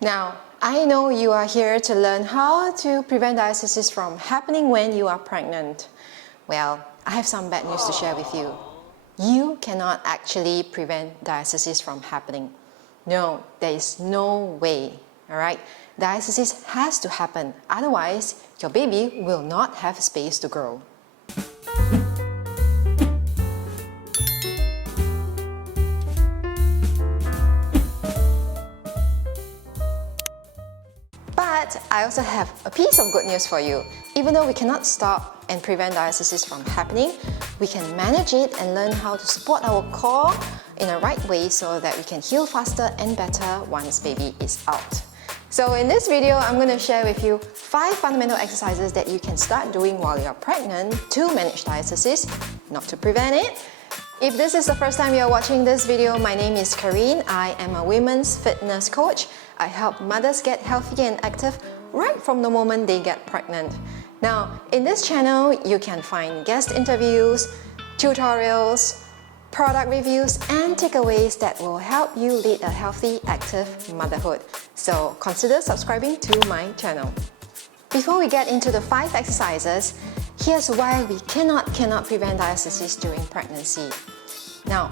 Now, I know you are here to learn how to prevent diastasis from happening when you are pregnant. Well, I have some bad news to share with you. You cannot actually prevent diastasis from happening. No, there is no way, alright? Diastasis has to happen, otherwise your baby will not have space to grow. But I also have a piece of good news for you. Even though we cannot stop and prevent diastasis from happening, we can manage it and learn how to support our core in a right way so that we can heal faster and better once baby is out. So in this video, I'm going to share with you 5 fundamental exercises that you can start doing while you're pregnant to manage diastasis, not to prevent it. If this is the first time you're watching this video, my name is Karine. I am a women's fitness coach. I help mothers get healthy and active right from the moment they get pregnant. Now, in this channel, you can find guest interviews, tutorials, product reviews, and takeaways that will help you lead a healthy, active motherhood. So consider subscribing to my channel. Before we get into the 5 exercises, here's why we cannot prevent diastasis during pregnancy. Now,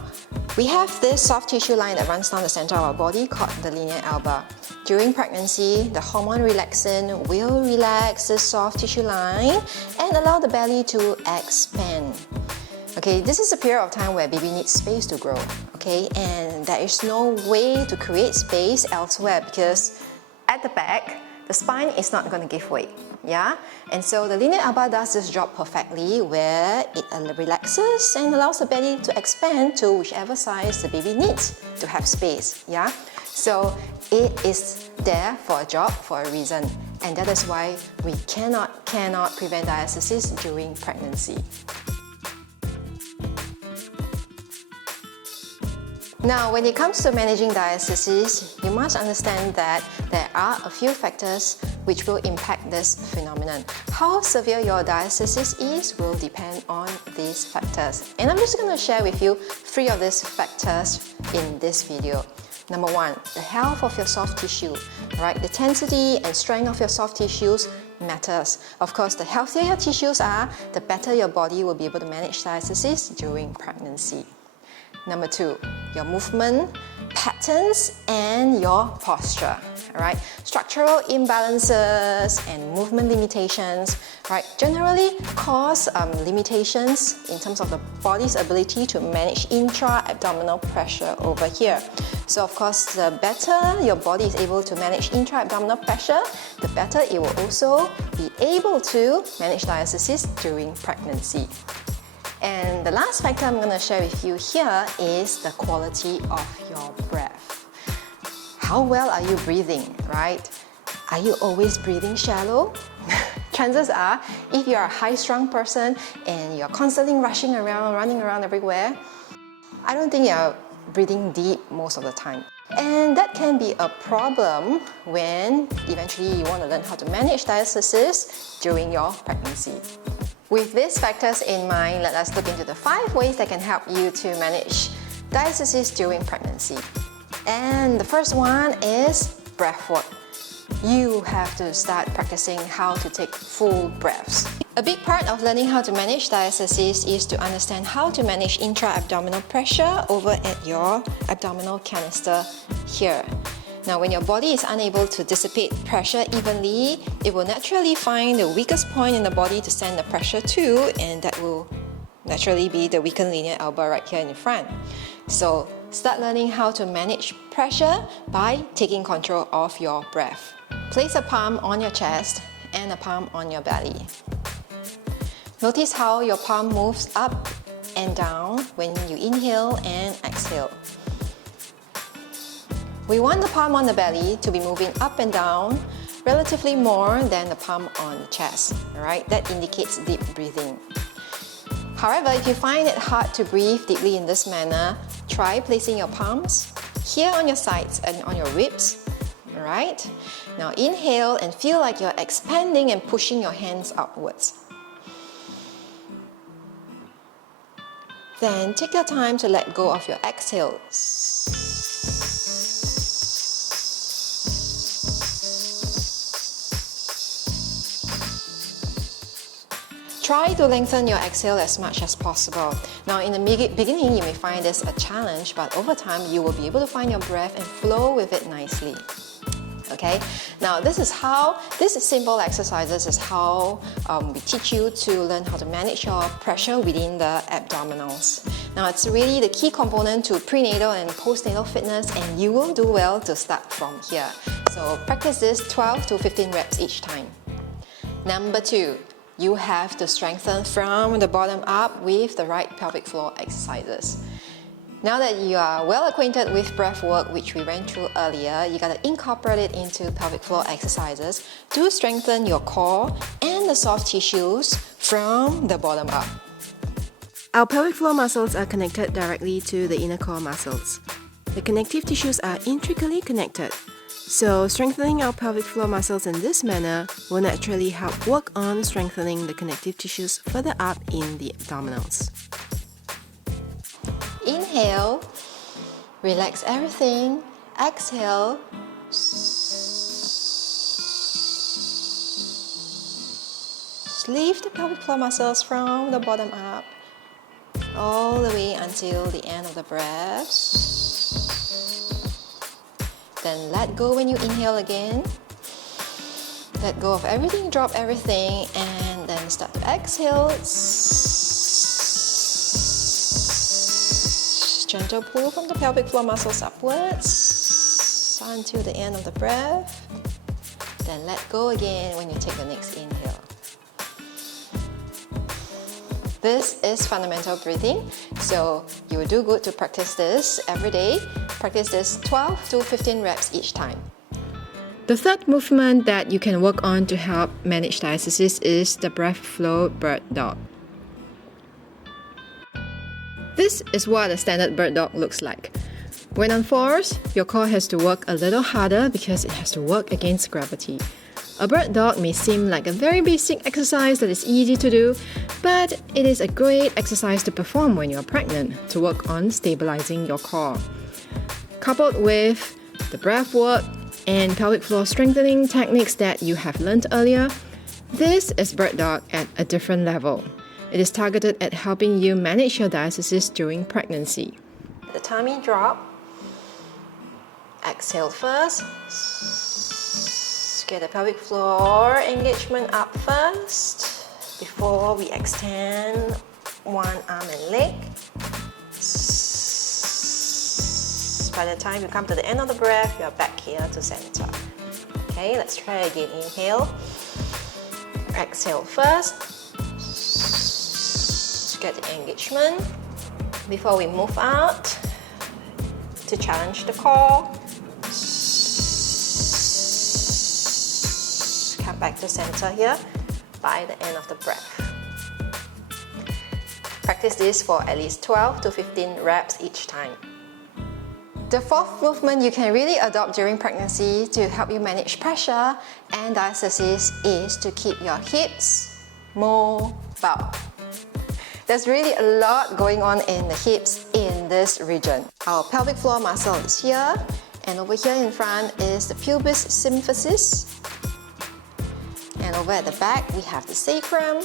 we have this soft tissue line that runs down the center of our body called the linea alba. During pregnancy, the hormone relaxin will relax this soft tissue line and allow the belly to expand. Okay, this is a period of time where baby needs space to grow, okay? And there is no way to create space elsewhere because at the back, the spine is not going to give way, yeah? And so the linea alba does this job perfectly where it relaxes and allows the belly to expand to whichever size the baby needs to have space, yeah? So it is there for a job for a reason, and that is why we cannot prevent diastasis during pregnancy. Now, when it comes to managing diastasis, you must understand that there are a few factors which will impact this phenomenon. How severe your diastasis is will depend on these factors. And I'm just going to share with you 3 of these factors in this video. Number 1, the health of your soft tissue, right? The density and strength of your soft tissues matters. Of course, the healthier your tissues are, the better your body will be able to manage diastasis during pregnancy. Number 2, your movement patterns and your posture, right? Structural imbalances and movement limitations, right, generally cause limitations in terms of the body's ability to manage intra-abdominal pressure over here. So of course, the better your body is able to manage intra-abdominal pressure, the better it will also be able to manage diastasis during pregnancy. And the last factor I'm going to share with you here is the quality of your breath. How well are you breathing, right? Are you always breathing shallow? Chances are, if you're a high-strung person and you're constantly rushing around, running around everywhere, I don't think you're breathing deep most of the time. And that can be a problem when eventually you want to learn how to manage diastasis during your pregnancy. With these factors in mind, let us look into the 5 ways that can help you to manage diastasis during pregnancy. And the first one is breath work. You have to start practicing how to take full breaths. A big part of learning how to manage diastasis is to understand how to manage intra-abdominal pressure over at your abdominal canister here. Now, when your body is unable to dissipate pressure evenly, it will naturally find the weakest point in the body to send the pressure to, and that will naturally be the weakened linea alba right here in the front. So, start learning how to manage pressure by taking control of your breath. Place a palm on your chest and a palm on your belly. Notice how your palm moves up and down when you inhale and exhale. We want the palm on the belly to be moving up and down relatively more than the palm on the chest, right? That indicates deep breathing. However, if you find it hard to breathe deeply in this manner, try placing your palms here on your sides and on your ribs, right? Now inhale and feel like you're expanding and pushing your hands outwards. Then take your time to let go of your exhales. Try to lengthen your exhale as much as possible. Now in the beginning, you may find this a challenge, but over time, you will be able to find your breath and flow with it nicely. Okay, now this simple exercises is how we teach you to learn how to manage your pressure within the abdominals. Now it's really the key component to prenatal and postnatal fitness, and you will do well to start from here. So practice this 12 to 15 reps each time. Number 2, you have to strengthen from the bottom up with the right pelvic floor exercises. Now that you are well acquainted with breath work, which we went through earlier, you gotta incorporate it into pelvic floor exercises to strengthen your core and the soft tissues from the bottom up. Our pelvic floor muscles are connected directly to the inner core muscles. The connective tissues are intricately connected, so strengthening our pelvic floor muscles in this manner will naturally help work on strengthening the connective tissues further up in the abdominals. Inhale, relax everything. Exhale, lift the pelvic floor muscles from the bottom up all the way until the end of the breath. Then let go when you inhale again. Let go of everything, drop everything, and then start to exhale. Gentle pull from the pelvic floor muscles upwards until the end of the breath. Then let go again when you take the next inhale. This is fundamental breathing, so you will do good to practice this every day. Practice this 12 to 15 reps each time. The third movement that you can work on to help manage diastasis is the breath flow bird dog. This is what a standard bird dog looks like. When on fours, your core has to work a little harder because it has to work against gravity. A bird dog may seem like a very basic exercise that is easy to do, but it is a great exercise to perform when you're pregnant to work on stabilizing your core. Coupled with the breath work and pelvic floor strengthening techniques that you have learned earlier, this is bird dog at a different level. It is targeted at helping you manage your diastasis during pregnancy. The tummy drop. Exhale first. Get the pelvic floor engagement up first before we extend one arm and leg. By the time you come to the end of the breath, you're back here to center. Okay, let's try again. Inhale. Exhale first. Get the engagement before we move out to challenge the core. Come back to center here by the end of the breath. Practice this for at least 12 to 15 reps each time. The fourth movement you can really adopt during pregnancy to help you manage pressure and diastasis is to keep your hips mobile. There's really a lot going on in the hips in this region. Our pelvic floor muscle is here, and over here in front is the pubis symphysis. And over at the back, we have the sacrum.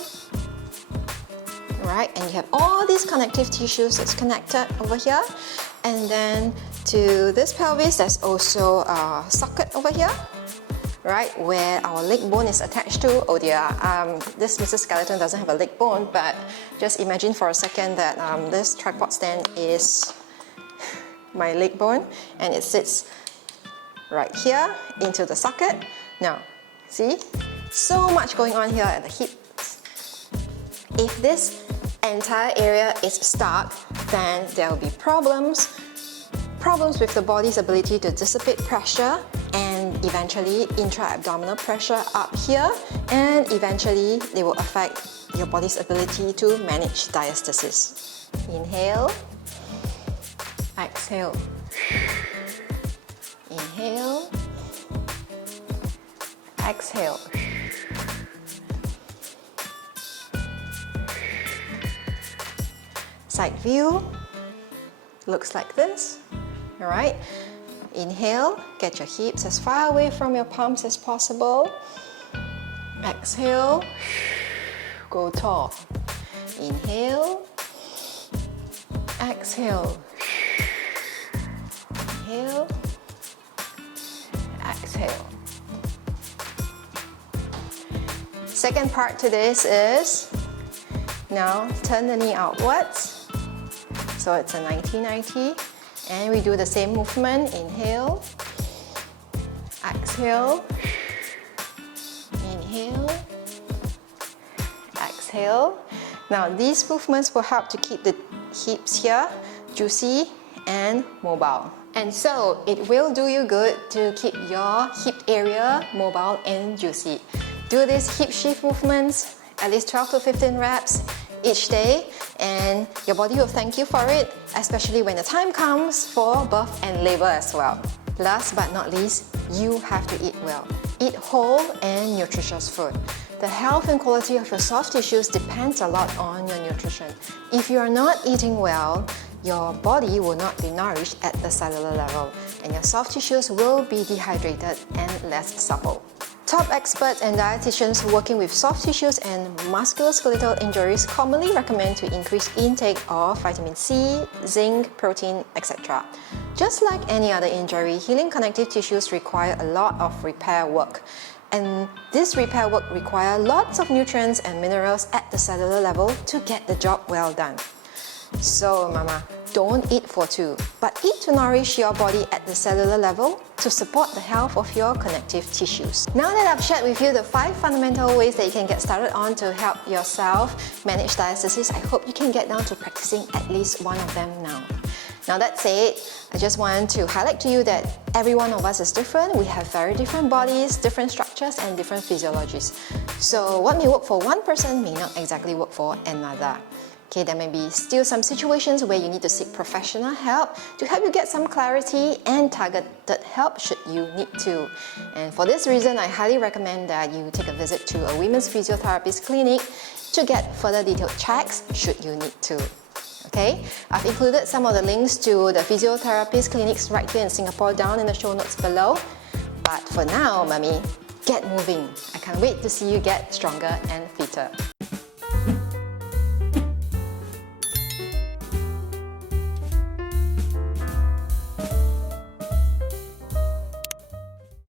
Right, and you have all these connective tissues that's connected over here. And then to this pelvis, there's also a socket over here, right, where our leg bone is attached to. Oh dear, this Mrs. Skeleton doesn't have a leg bone, but just imagine for a second that this tripod stand is my leg bone, and it sits right here into the socket. Now, see? So much going on here at the hips. If this entire area is stuck, then there will be problems with the body's ability to dissipate pressure, and eventually intra-abdominal pressure up here, and eventually they will affect your body's ability to manage diastasis. Inhale, exhale, inhale, exhale. Side view looks like this. All right, inhale, get your hips as far away from your palms as possible. Exhale, Go tall. Inhale. Exhale. Inhale. Exhale. Second part to this is, now turn the knee outwards. So it's a 90-90. And we do the same movement. Inhale. Exhale. Inhale. Exhale. Now these movements will help to keep the hips here juicy and mobile. And so it will do you good to keep your hip area mobile and juicy. Do these hip shift movements at least 12 to 15 reps each day, and your body will thank you for it, especially when the time comes for birth and labor as well. Last but not least, you have to eat well. Eat whole and nutritious food. The health and quality of your soft tissues depends a lot on your nutrition. If you are not eating well, your body will not be nourished at the cellular level, and your soft tissues will be dehydrated and less supple. Top experts and dietitians working with soft tissues and musculoskeletal injuries commonly recommend to increase intake of vitamin C, zinc, protein, etc. Just like any other injury, healing connective tissues require a lot of repair work. And this repair work requires lots of nutrients and minerals at the cellular level to get the job well done. So mama, don't eat for two, but eat to nourish your body at the cellular level to support the health of your connective tissues. Now that I've shared with you the 5 fundamental ways that you can get started on to help yourself manage diastasis, I hope you can get down to practicing at least one of them now. Now that said, I just want to highlight to you that every one of us is different. We have very different bodies, different structures, and different physiologies. So what may work for one person may not exactly work for another. Okay, there may be still some situations where you need to seek professional help to help you get some clarity and targeted help should you need to. And for this reason, I highly recommend that you take a visit to a women's physiotherapist clinic to get further detailed checks should you need to. Okay, I've included some of the links to the physiotherapist clinics right here in Singapore down in the show notes below. But for now, Mummy, get moving. I can't wait to see you get stronger and fitter.